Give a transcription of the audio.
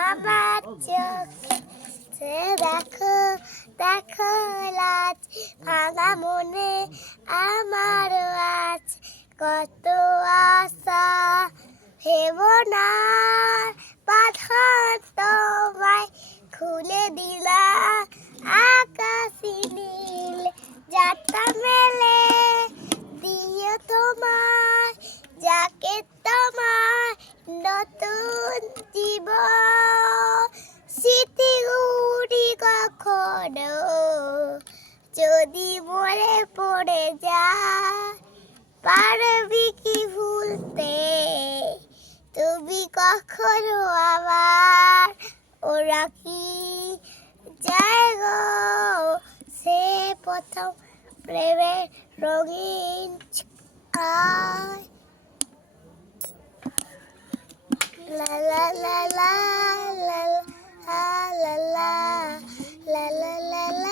আমার চোখ সে দেখো দেখো লাজ ভাঙা মনে আমার আজ কত আশা ভেব না বাঁধন তোমায় খুলে দিলা আকাশি নীল যাত্রা মেলে দিও তোমায় যাকে তোমায় নতুন জীবন স্মৃতিগুলি কখনো যদি মরে পড়ে যায় পারবি কি ভুলতে তুমি কখনো আবার ওরা কি যায় গো সে প্রথম প্রেমের রঙিন আয় লা লা লা